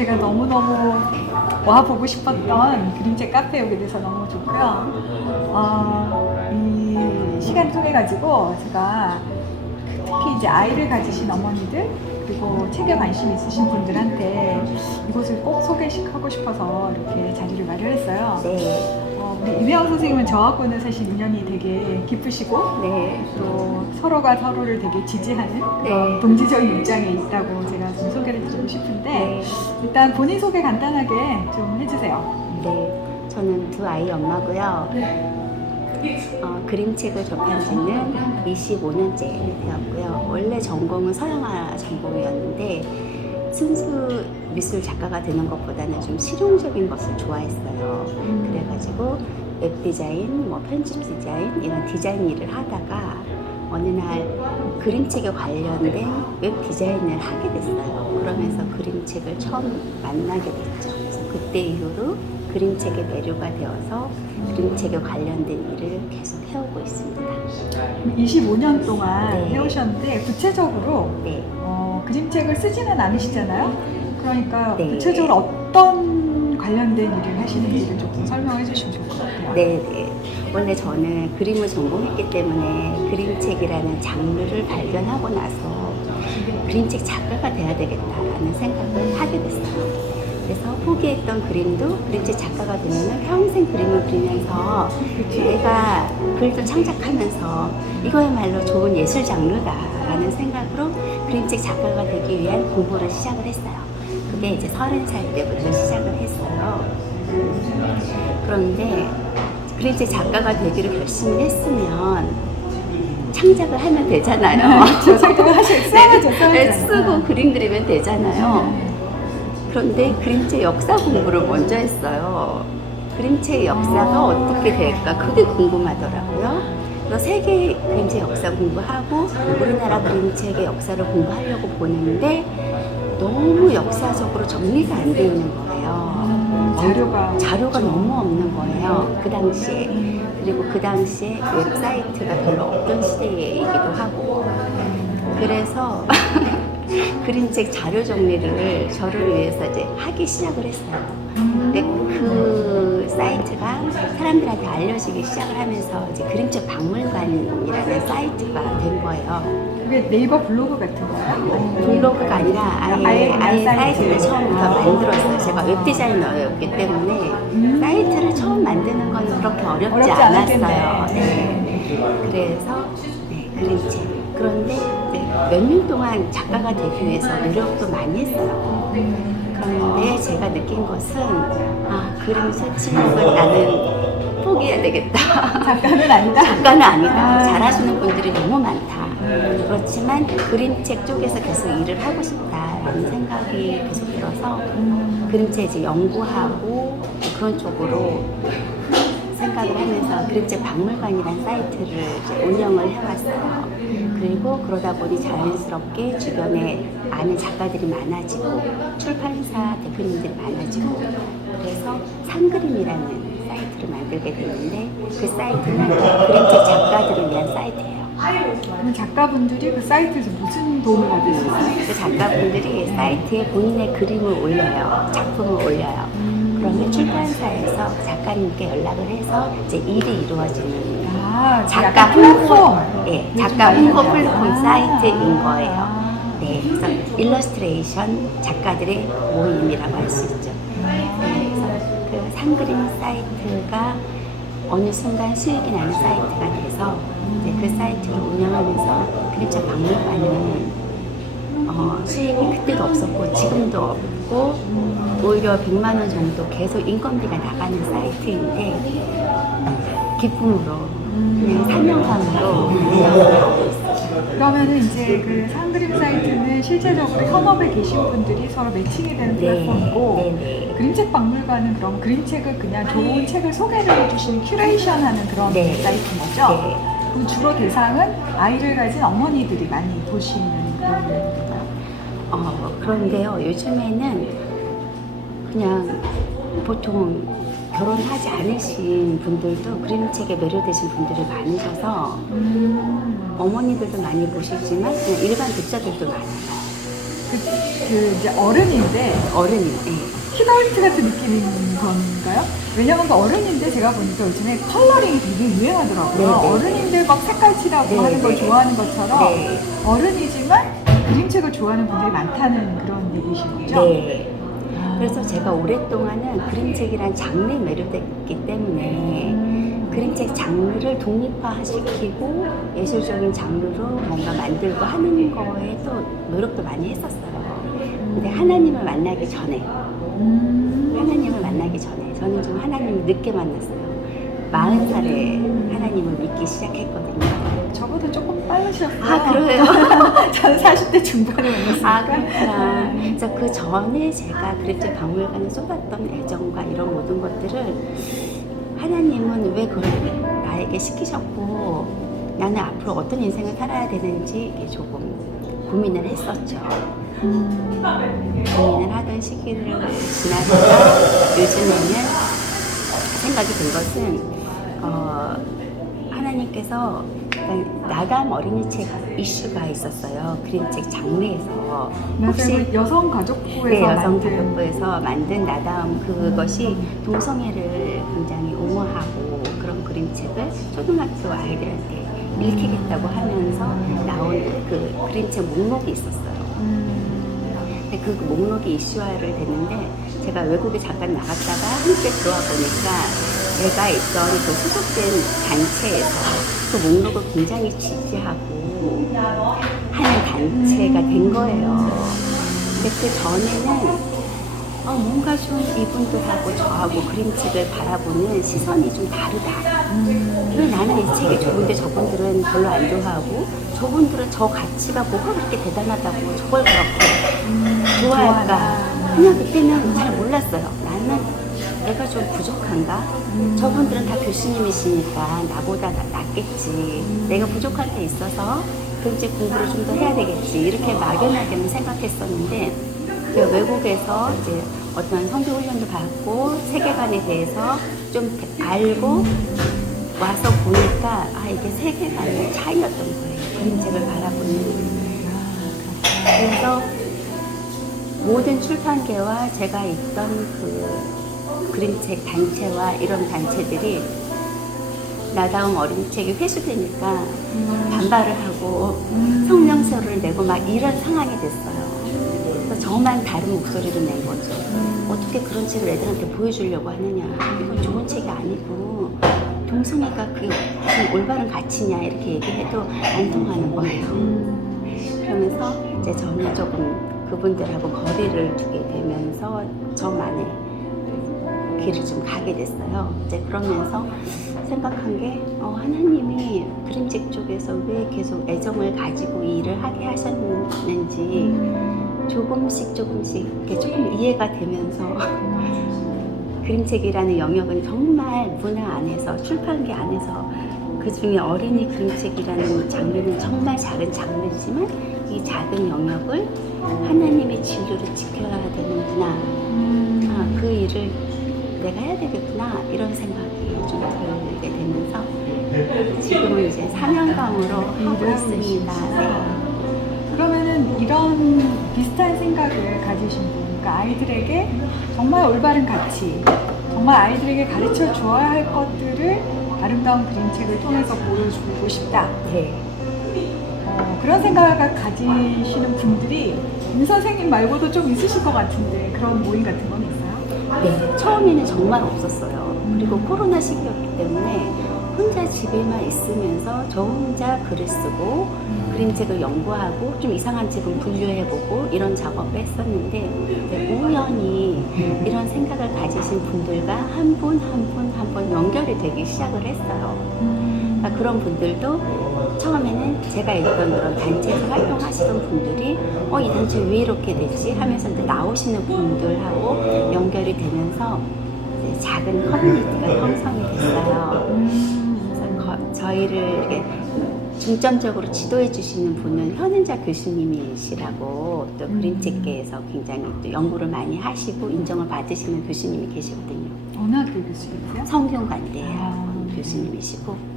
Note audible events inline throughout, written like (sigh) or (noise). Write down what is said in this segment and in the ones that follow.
제가 너무너무 와보고 싶었던 그림책 카페에 오게 돼서 너무 좋고요. 어, 이 시간 통해 가지고 제가 특히 이제 아이를 가지신 어머니들 그리고 책에 관심 있으신 분들한테 이곳을 꼭 소개하고 싶어서 이렇게 자리를 마련했어요. 네, 어, 우리 임혜영 선생님은 저하고는 사실 인연이 되게 깊으시고 네, 또 서로가 서로를 되게 지지하는 네. 동지적인 입장에 있다고 제가 좀 소개를 드리고 싶은데 네. 일단 본인 소개 간단하게 좀 해주세요. 네. 저는 두 아이 엄마고요. 어, 그림책을 접한 지는 25년째 되었고요. 원래 전공은 서양화 전공이었는데 순수 미술 작가가 되는 것보다는 좀 실용적인 것을 좋아했어요. 그래가지고 웹 디자인, 뭐 편집 디자인 이런 디자인 일을 하다가 어느 날 그림책에 관련된 웹 디자인을 하게 됐어요. 그러면서 그림책을 처음 만나게 됐죠. 그래서 그때 이후로 그림책에 매료가 되어서 그림책에 관련된 일을 계속 해오고 있습니다. 25년 동안 네. 해오셨는데 구체적으로 네. 어, 그림책을 쓰지는 않으시잖아요. 그러니까 네. 구체적으로 어떤 관련된 일을 하시는지를 조금 설명해 주시면 좋을 것 같아요. 네, 네. 원래 저는 그림을 전공했기 때문에 그림책이라는 장르를 발견하고 나서 그림책 작가가 돼야 되겠다라는 생각을 하게 됐어요. 그래서 포기했던 그림도 그림책 작가가 되면 평생 그림을 그리면서 내가 글도 창작하면서 이거야말로 좋은 예술 장르다라는 생각으로 그림책 작가가 되기 위한 공부를 시작을 했어요. 그게 이제 서른 살 때부터 시작을 했어요. 그런데 그림책 작가가 되기로 결심을 했으면 창작을 하면 되잖아요. 저 하실 써야죠, (laughs) 써야죠. 네, 쓰고 그림 그리면 되잖아요. 그런데 그림체 역사 공부를 먼저 했어요. 그림체 역사가 어떻게 될까 그게 궁금하더라고요. 그래서 세계 그림체 역사 공부하고 우리나라 그림책의 역사를 공부하려고 보는데 너무 역사적으로 정리가 안 돼 있는 거예요. 음, 자료가 자료가 너무 없는 거예요. 그 당시에. 그리고 그 당시에 웹사이트가 별로 없던 시대이기도 하고. 그래서 (laughs) 그림책 자료 정리를 저를 위해서 이제 하기 시작을 했어요. 근데 그 사이트가 사람들한테 알려지기 시작을 하면서 이제 그림책 박물관이라는 사이트가 된 거예요. 그게 네이버 블로그 같은 거예요? 블로그가 아니라 아예, 아예 사이트. 사이트를 처음부터 만들었어요. 제가 웹디자이너였기 때문에 음. 사이트를 처음 만드는 건 그렇게 어렵지, 어렵지 않았어요. 않았겠네. 네. 그래서 네, 그림책. 그런데 몇 년 동안 작가가 되기 위해서 노력도 많이 했어요. 그런데 제가 느낀 것은 아 그림 설치는 건 나는 포기해야 되겠다. 작가는 아니다. 작가는 아니다. 아. 잘하시는 분들이 너무 많다. 그렇지만 그림책 쪽에서 계속 일을 하고 싶다라는 생각이 계속 들어서 음. 그림책 이제 연구하고 그런 쪽으로 생각을 하면서 그림책 박물관이라는 사이트를 이제 운영을 해왔어요. 그리고 그러다 보니 자연스럽게 주변에 아는 작가들이 많아지고 출판사 대표님들이 많아지고 그래서 상그림이라는 사이트를 만들게 됐는데 그 사이트는 그림책 작가들을 위한 사이트예요. 그럼 작가분들이 그 사이트에서 무슨 도움을 받을 수 있어요? 그 작가분들이 사이트에 본인의 그림을 올려요. 작품을 올려요. 그러면 출판사에서 작가님께 연락을 해서 이제 일이 이루어지는 아, 작가 약간 홍보, 플랫폼. 예, 요즘 작가 많이 홍보. 플랫폼 아. 사이트인 거예요. 아. 네, 그래서 일러스트레이션 작가들의 모임이라고 할 수 있죠. 네, 그래서 그 상그림 사이트가 어느 순간 수익이 나는 사이트가 돼서 이제 그 사이트를 운영하면서 그림책 박물관은 어, 수익이 그때도 없었고 지금도 없고 오히려 100만 원 정도 계속 인건비가 나가는 사이트인데 기쁨으로 그냥 사명감으로 (laughs) 운영을 하고 있어요. 그러면은 이제 그 상그림 사이트는 실제적으로 현업에 계신 분들이 서로 매칭이 되는 네, 플랫폼이고 네, 네. 그림책 박물관은 그럼 그림책을 그냥 좋은 책을 소개를 해주시는 큐레이션하는 그런 네. 사이트인 거죠? 네. 그럼 주로 대상은 아이를 가진 어머니들이 많이 보시는 그런 건가요? 어, 그런데요, 요즘에는 그냥 보통 결혼하지 않으신 분들도 그림책에 매료되신 분들이 많으셔서 음. 어머니들도 많이 보시지만 그냥 일반 독자들도 많아요. 그, 그 이제 어른인데 어른이 예. 키덜트 같은 느낌인 건가요? 왜냐면 그 어른인데 제가 보니까 요즘에 컬러링이 되게 유행하더라고요. 네, 네. 어른인들 막 색깔 칠하고 네, 하는 걸 네. 좋아하는 것처럼 네. 어른이지만 그림책을 좋아하는 분들이 많다는 그런 얘기신 거죠? 네. 아. 그래서 제가 오랫동안은 그림책이란 장르에 매료됐기 때문에 음. 그림책 장르를 독립화시키고 예술적인 장르로 뭔가 만들고 하는 거에 또 노력도 많이 했었어요. 근데 하나님을 만나기 전에, 음. 하나님을 만나기 전에 저는 좀 하나님을 늦게 만났어요. 40살에 하나님을 믿기 시작했거든요. 저보다 조금 빠르셨어요. 아, 그래요? (laughs) 저는 40대 중반에 만났으니까. 아, 그렇구나. 그래서 그 전에 제가 그림책 박물관에 쏟았던 애정과 이런 모든 것들을 하나님은 왜 그걸 나에게 시키셨고 나는 앞으로 어떤 인생을 살아야 되는지 조금 고민을 했었죠. 음. 고민을 하던 시기를 지나다가 요즘에는 생각이 든 것은 어, 하나님께서 약간 나담 어린이 책 이슈가 있었어요. 그림책 장르에서 혹시 맞아요. 여성 가족부에서 네, 만든 여성 가족부에서 만든 나다움 그것이 동성애를 굉장히 옹호하고 그런 그림책을 초등학교 아이들한테 읽히겠다고 하면서 나온 그 그림책 목록이 있었어요. 음. 근데 그 목록이 이슈화를 됐는데 제가 외국에 잠깐 나갔다가 한때 들어와 보니까 내가 있던 그 소속된 단체에서 그 목록을 굉장히 지지하고 하는 단체가 된 거예요. 근데 그 전에는 어, 뭔가 좀 이분들하고 저하고 그림책을 바라보는 시선이 좀 다르다. 왜 나는 이 책이 좋은데 저분들은 별로 안 좋아하고 저분들은 저 가치가 뭐가 그렇게 대단하다고 저걸 그렇게 좋아할까? 좋아하나. 그냥 그때는 잘 몰랐어요. 나는 내가 좀 부족한가? 저분들은 다 교수님이시니까 나보다 나- 낫겠지. 내가 부족한 게 있어서 그림책 공부를 좀 더 해야 되겠지. 이렇게 막연하게는 생각했었는데 그 외국에서 이제 어떤 성교 훈련도 받고 세계관에 대해서 좀 알고 와서 보니까 아 이게 세계관의 차이였던 거예요. 그림책을 바라보는. 그래서 모든 출판계와 제가 있던 그 그림책 단체와 이런 단체들이 나다움 어린이책이 회수되니까 반발을 하고 성명서를 내고 막 이런 상황이 됐어요. 그래서 저만 다른 목소리를 낸 거죠. 어떻게 그런 책을 애들한테 보여주려고 하느냐. 이건 좋은 책이 아니고 동성애가 그게 무슨 올바른 가치냐 이렇게 얘기해도 안 통하는 거예요. 그러면서 이제 저는 조금 그분들하고 거리를 두게 되면서 저만의 길을 좀 가게 됐어요. 이제 그러면서 생각한 게 어, 하나님이 그림책 쪽에서 왜 계속 애정을 가지고 이 일을 하게 하셨는지 조금씩 조금씩 조금 이해가 되면서 (laughs) 그림책이라는 영역은 정말 문화 안에서 출판계 안에서 그 중에 어린이 그림책이라는 장르는 정말 작은 장르지만 이 작은 영역을 하나님의 진료를 지켜야 되는구나. 아, 그 일을 내가 해야 되겠구나. 이런 생각이 좀 들게 되면서 지금은 이제 사명감으로 하고 일을 있습니다. 네. 그러면은 이런 비슷한 생각을 가지신 분, 그러니까 아이들에게 정말 올바른 가치, 정말 아이들에게 가르쳐 주어야 할 것들을 아름다운 그림책을 통해서 보여주고 싶다. 네. 어, 그런 생각을 가지시는 분들이 임 선생님 말고도 좀 있으실 것 같은데 그런 모임 같은 건? 네, 처음에는 정말 없었어요. 그리고 코로나 시기였기 때문에 혼자 집에만 있으면서 저 혼자 글을 쓰고 그림책을 연구하고 좀 이상한 책은 분류해보고 이런 작업을 했었는데 네, 우연히 이런 생각을 가지신 분들과 한 분 한 분 한 분 연결이 되기 시작을 했어요. 그러니까 그런 분들도 처음에는 제가 있던 그런 단체에서 활동하시던 분들이 어, 이 단체 왜 이렇게 되지? 하면서 이제 나오시는 분들하고 연결이 되면서 작은 커뮤니티가 형성이 됐어요. 그래서 거- 저희를 중점적으로 지도해 주시는 분은 현은자 교수님이시라고 또 그림책계에서 굉장히 또 연구를 많이 하시고 인정을 받으시는 교수님이 계시거든요. 어느 학교 교수님이세요? 성균관대학 교수님이시고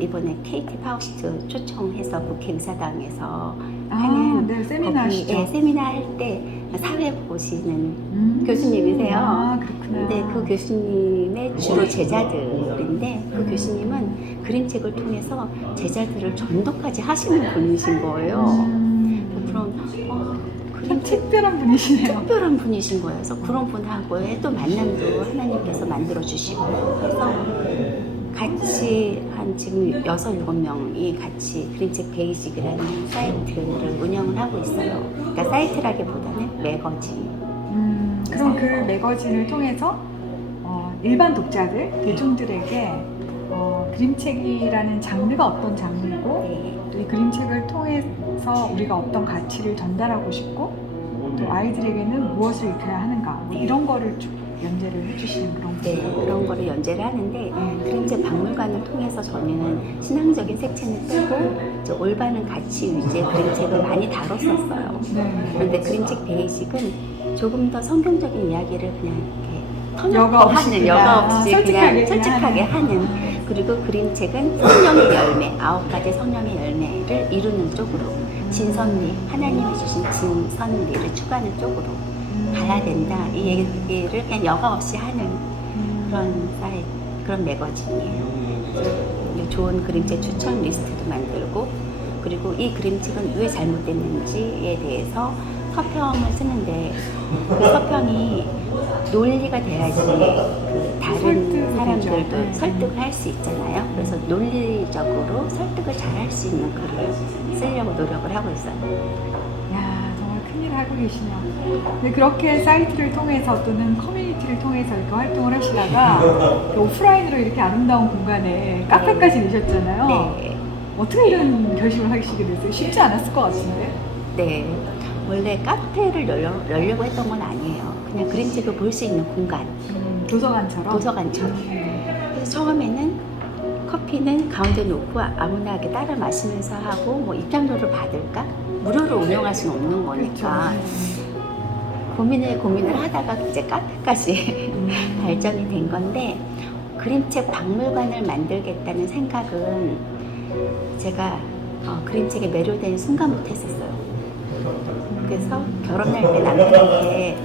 이번에 KT 파우스트 초청해서 국회의사당에서 아, 하는 네, 세미나 거기, 하시죠? 예, 세미나 할 때 사회 보시는 음. 교수님이세요. 아, 그렇구나. 근데 그 교수님의 주로 제자들인데 그 교수님은 그림책을 통해서 제자들을 전도까지 하시는 분이신 거예요. 음. 그런 어, 참 그림책 특별한 분이시네요. 특별한 분이신 거예요. 그래서 그런 분하고의 또 만남도 하나님께서 만들어 주시고 그래서 같이 한 지금 여섯 일곱 명이 같이 그림책 베이직이라는 사이트를 운영을 하고 있어요. 그러니까 사이트라기보다는 매거진. 음, 그럼 그 매거진을 통해서 어, 일반 독자들, 대중들에게 어, 그림책이라는 장르가 어떤 장르이고 네. 또 이 그림책을 통해서 우리가 어떤 가치를 전달하고 싶고 또 아이들에게는 무엇을 익혀야 하는가 뭐 이런 거를 쭉 연재를 해주시는 그런 네. 그런 거를 연재를 하는데 그림책 박물관을 통해서 저는 신앙적인 색채는 빼고 이제 올바른 가치 위주의 그림책을 많이 다뤘었어요. 네. 그런데 그림책 베이직은 조금 더 성경적인 이야기를 그냥 이렇게 여과 터놓고 없이 하는 그냥 여과 없이 솔직하게 그냥 그냥 솔직하게. 하는 그리고 그림책은 성령의 열매 아홉 가지 성령의 열매를 이루는 쪽으로 진선미 하나님이 주신 진선미를 추구하는 쪽으로 가야 된다 이 얘기를 그냥 여과 없이 하는 음. 그런 사이트 그런 매거진이에요. 그래서 좋은 그림책 추천 리스트도 만들고 그리고 이 그림책은 왜 잘못됐는지에 대해서 서평을 쓰는데 그 서평이 논리가 돼야지 그 다른 사람들도. 네. 설득을 할 수 있잖아요. 그래서 논리적으로 설득을 잘 할 수 있는 글을 쓰려고 노력을 하고 있어요. 야 정말 큰일 하고 계시네요. 근데 그렇게 사이트를 통해서 또는 커뮤니티를 통해서 이렇게 활동을 하시다가 오프라인으로 이렇게 아름다운 공간에 카페까지 내셨잖아요. 네. 어떻게 이런 결심을 하시게 됐어요? 쉽지 않았을 것 같은데. 네. 원래 카페를 열려, 열려고 했던 건 아니에요. 그냥 그림책을 볼 수 있는 공간. 음, 도서관처럼. 도서관처럼. 음. 그래서 처음에는 커피는 가운데 놓고 아무나 이렇게 따라 마시면서 하고 뭐 입장료를 받을까? 무료로 운영할 수는 없는 거니까 그렇죠. 고민을 고민을 하다가 이제 카페까지 음. (laughs) 발전이 된 건데 그림책 박물관을 만들겠다는 생각은 제가 어, 그림책에 매료된 순간부터 했었어요. 그래서 결혼할 때 남편한테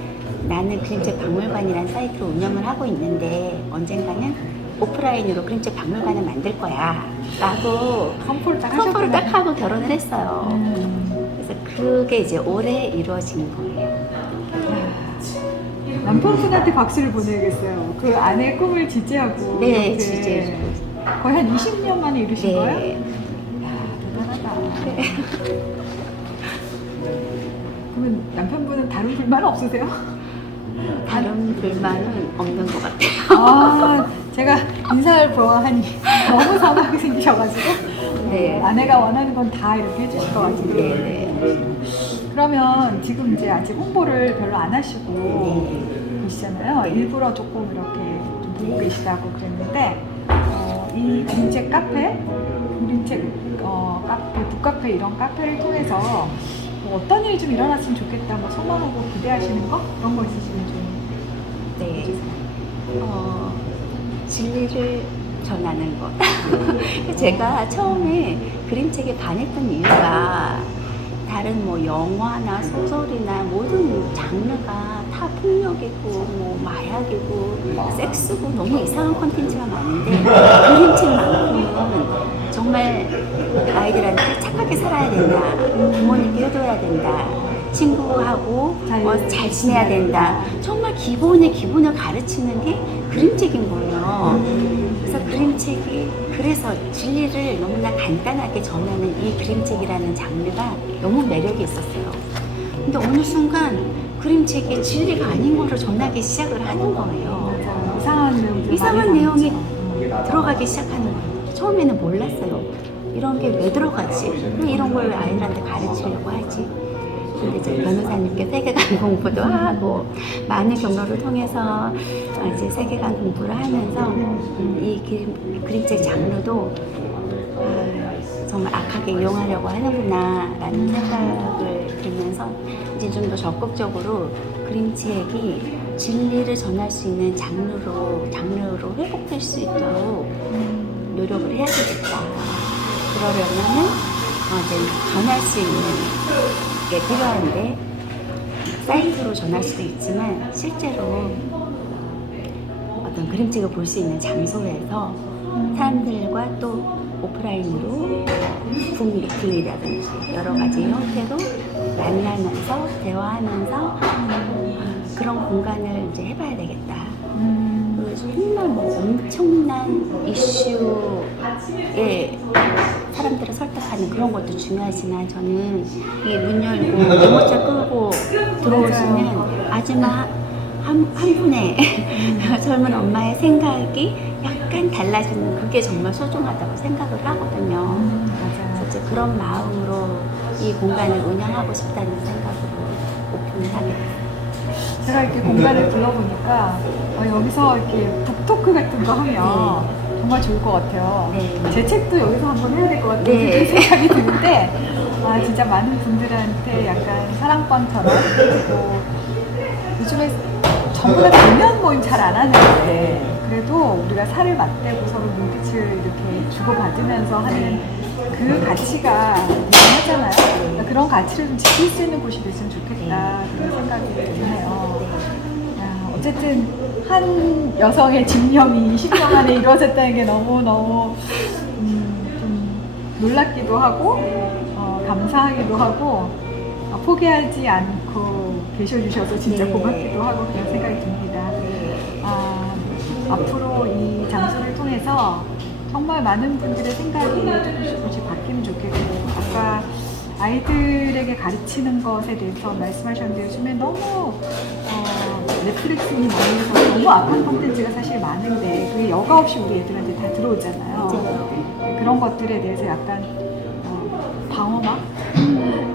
나는 그림책 박물관이라는 사이트를 운영을 하고 있는데 언젠가는 오프라인으로 그림책 박물관을 만들 거야 라고 선포를 딱 하셨구나. 딱 하고 결혼을 했어요. 음. 그래서 그게 이제 올해 이루어진 거예요. 야, 남편분한테 박수를 보내야겠어요. 그 아내의 꿈을 지지하고. 네, 지지해 거의 한 20년 만에 이루신 거예요? 네. 야, 대단하다. 네. 그러면 남편분은 다른 불만 없으세요? 다른 불만은 없는 것 같아요. 아, 제가 인사를 보아하니 너무 선하게 생기셔가지고 네. 아내가 원하는 건 다 이렇게 해주실 것 같은데 네. 그러면 지금 이제 아직 홍보를 별로 안 하시고 네. 계시잖아요. 일부러 조금 이렇게 좀 보고 계시다고 그랬는데 어, 이 그림책 카페, 그림책 어, 카페, 북카페 이런 카페를 통해서 뭐 어떤 일이 좀 일어났으면 좋겠다, 뭐 소망하고 기대하시는 거 그런 거 있으시면 좀 네. 해주세요. 어, 진리를 전하는 것. (laughs) 제가 처음에 그림책에 반했던 이유가 다른 뭐 영화나 소설이나 모든 장르가 다 폭력이고 뭐 마약이고 섹스고 너무 이상한 컨텐츠가 많은데 그림책만큼은 정말 아이들한테 착하게 살아야 된다. 부모님께 해줘야 된다 친구하고 잘 어, 잘 지내야 된다 정말 기본의 기본을 가르치는 게 그림책인 거예요 그래서 그림책이 그래서 진리를 너무나 간단하게 전하는 이 그림책이라는 장르가 너무 매력이 있었어요. 근데 어느 순간 그림책이 진리가 아닌 거를 전하기 시작을 하는 거예요. 이상한 내용들 이상한 내용이. 들어가기 시작하는 거예요. 처음에는 몰랐어요. 이런 게 왜 들어가지? 왜 이런 걸 아이들한테 가르치려고 하지? 이제 변호사님께 세계관 (laughs) 공부도 하고 많은 경로를 통해서 이제 세계관 공부를 하면서 음, 이 그림, 그림책 장르도 아, 정말 악하게 이용하려고 하는구나라는 생각을 들면서 이제 좀 더 적극적으로 그림책이 진리를 전할 수 있는 장르로 장르로 회복될 수 있도록 음. 노력을 해야 되겠다. 그러려면은 이제 전할 수 있는 게 필요한데 사이트로 전할 수도 있지만 실제로 어떤 그림책을 볼 수 있는 장소에서 사람들과 또 오프라인으로 북 미팅이라든지 여러 가지 형태로 만나면서 대화하면서 그런 공간을 정말 뭐 엄청난 이슈에 사람들을 설득하는 그런 것도 중요하지만 저는 이게 문 열고 유모차 끌고 들어오시는 아줌마 한, 한 분의 (laughs) 젊은 엄마의 생각이 약간 달라지는 그게 정말 소중하다고 생각을 하거든요. 그래서 그런 마음으로 이 공간을 운영하고 싶다는 생각으로 오픈을 하게 됐어요. 제가 이렇게 공간을 둘러보니까 어, 여기서 이렇게 북 토크 같은 거 하면 정말 좋을 것 같아요. 네. 제 책도 여기서 한번 해야 될 것 같은 네. 그런 생각이 드는데 아 진짜 많은 분들한테 약간 사랑방처럼 그리고 요즘에 전부 다 대면 모임 잘 안 하는데 그래도 우리가 살을 맞대고 서로 눈빛을 이렇게 주고받으면서 하는 그 가치가 중요하잖아요. 그러니까 그런 가치를 좀 지킬 수 있는 곳이 됐으면 좋겠다 그런 생각이 드네요. 야, 어쨌든 한 여성의 집념이 (laughs) 20년 만에 이루어졌다는 게 너무 너무 음, 좀 놀랍기도 하고 어, 감사하기도 하고 어, 포기하지 않고 계셔주셔서 진짜 네. 고맙기도 하고 그런 생각이 듭니다. 아, 앞으로 이 장소를 통해서 정말 많은 분들의 생각이 조금씩 조금씩 바뀌면 좋겠고 아까 아이들에게 가르치는 것에 대해서 말씀하셨는데 요즘에 너무 어, 넷플릭스니 뭐해서 너무 악한 콘텐츠가 사실 많은데 그게 여과 없이 우리 애들한테 다 들어오잖아요. 그런 것들에 대해서 약간 어, 방어막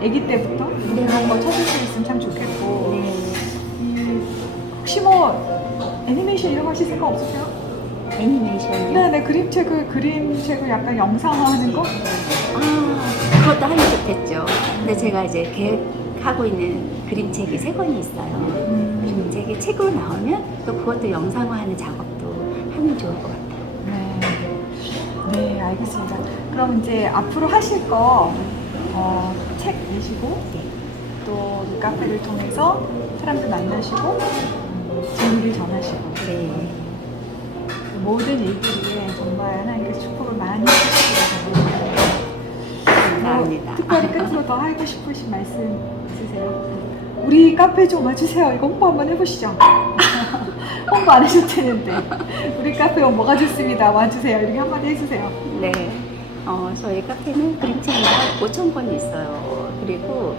아기 때부터 그런 거 찾을 수 있으면 참 좋겠고 네. 이, 혹시 뭐 애니메이션 이런 거 하실 생각 없으세요? 애니메이션이요? 네, 네 그림책을 그림책을 약간 영상화하는 거? 아, 그것도 하면 좋겠죠. 근데 제가 이제 계획하고 있는 그림책이 세 권이 있어요. 음, 그림책이 책으로 나오면 또 그것도 영상화하는 작업도 하면 좋을 것 같아요. 네, 네 알겠습니다. 그럼 이제 앞으로 하실 거 어, 책 내시고 또 이 카페를 통해서 사람들 만나시고 음, 진리를 전하시고 네. 모든 일들에 정말 하나님께서 축복을 많이 바랍니다. 감사합니다. 뭐, 특별히 끝으로 더 하고 싶으신 말씀 있으세요? 우리 카페 좀 와주세요. 이거 홍보 한번 해보시죠. (laughs) 홍보 안 되는데. 우리 카페 뭐가 좋습니다. 와주세요. 이렇게 한마디 해주세요. 네. 어, 저희 카페는 그림책이 5천 권이 있어요. 그리고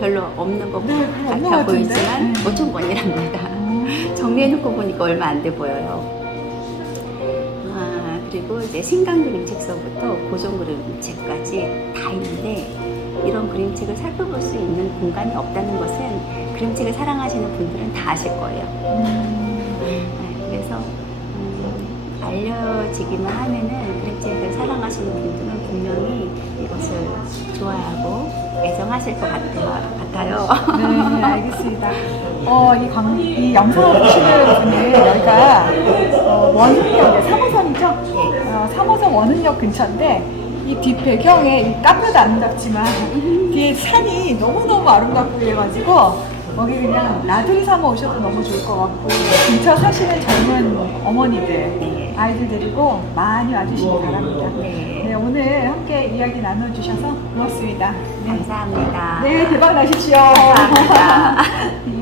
별로 없는 것 네, 별로 없는 것 같아 같은데? 보이지만 네. 5천 권이랍니다. 음. 정리해놓고 보니까 얼마 안 돼 보여요. 아, 그리고 이제 신간 그림책서부터 고전 그림책까지 다 있는데 이런 그림책을 살펴볼 수 있는 공간이 없다는 것은 그림책을 사랑하시는 분들은 다 아실 거예요. 음. 네, 그래서 음, 알려지기만 하면은 그림책을 사랑하시는 분들은 분명히 이것을 좋아하고 애정하실 것 같아, 같아요. 네, 알겠습니다. 어, 이, 광, 이 영상을 보시는 분은 여기가 어, 원흥역에 3호선이죠? 어, 3호선 원흥역 근처인데 이 뒷 배경에 이 카페도 아름답지만 뒤에 산이 너무너무 아름답고 그래가지고 여기 그냥 나들이 삼아 오셔도 너무 좋을 것 같고 근처 사시는 젊은 어머니들 아이들 데리고 많이 와주시기 바랍니다. 네. 네, 오늘 함께 이야기 나눠주셔서 고맙습니다. 네. 감사합니다. 네, 대박 나십시오. 감사합니다. 네. (laughs)